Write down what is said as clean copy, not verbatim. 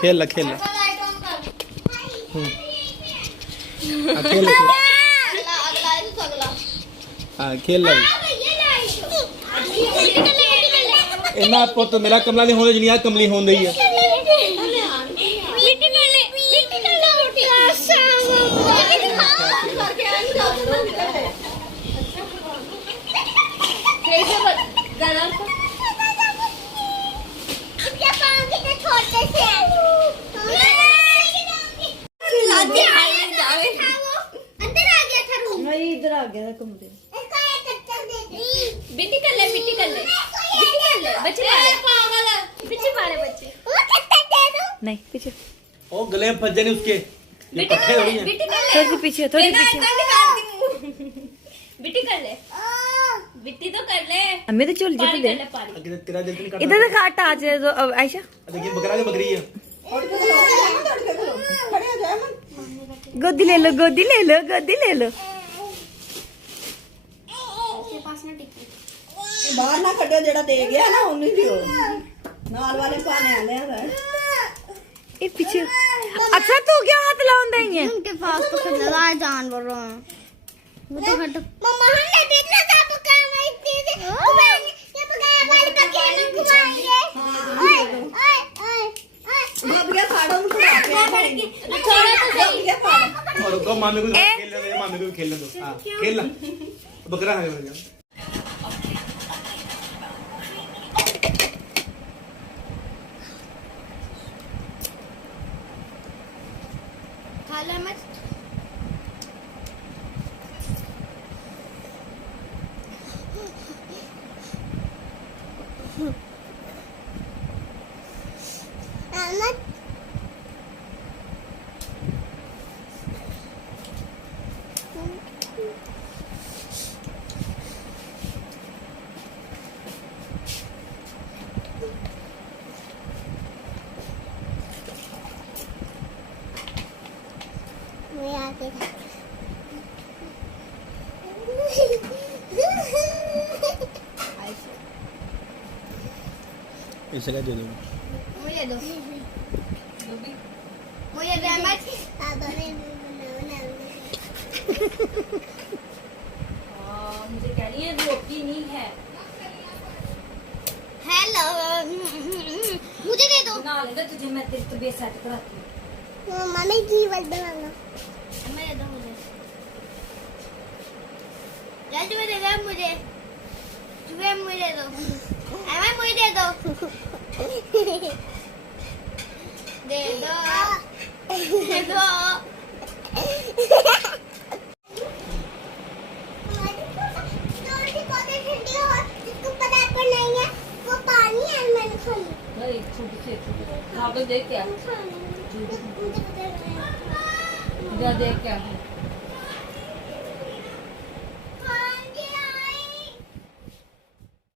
खेल ला खेल ला खेल हाँ खेल ला इन्ना पुत मेरा कमला नहीं होने जिन्नी कमली होने ही है इधर आ गया था कमरे बिट्टी कर ले बिट्टी कर ले बिट्टी कर ले बच्चे पागल पीछे मारे बच्चे नहीं पीछे ओ गले में फंस जाने उसके बिट्टी कर ले बिट्टी कर ले थोड़ी पीछे थोड़ी पीछे बिट्टी कर ले बिट्टी तो कर ले हमें तो चल पारी दे कर ले पारी तेरा दिल नहीं करता इधर से काट आज आयशा देखिए बकरा के बकरी है गोदी ले लो गोदी ले लो गोदी ले लो बाहर ना कटो जेड़ा दे गया ना उन्हीं दियो नाल वाले पाने आले हैं ये पीछे अच्छा तू क्या हाथ लाउंदा ही है उनके पास तो खतरा जानवर हैं वो तो हट मम्मा हमने देखना था तो काम आई थी ये बगाया वाले का खेल घुमाएंगे ओए ओए ओए बाप के फाड़ो में खड़ा के छोड़ा तो सही के फाड़ो और को मामी को खेल ले मामी को खेल ले दो हां खेल ला बकरा है मेरा खाला मत अहमद मैं आते ऐसे का दे दो मुझे दो मुझे दे अहमद पापा ने मुझे कह रही है रोटी नहीं है हेलो मुझे दे दो बना लेगा तुझे मैं तेरी तबीयत सेट कराती हूँ मम्मी की बस बनाना मैं दे दो मुझे जल्दी में दे दो मुझे तुम्हें मुझे दो अहमद मुझे दे दो दे दो दे दो छोटी से खा के देख क्या देख क्या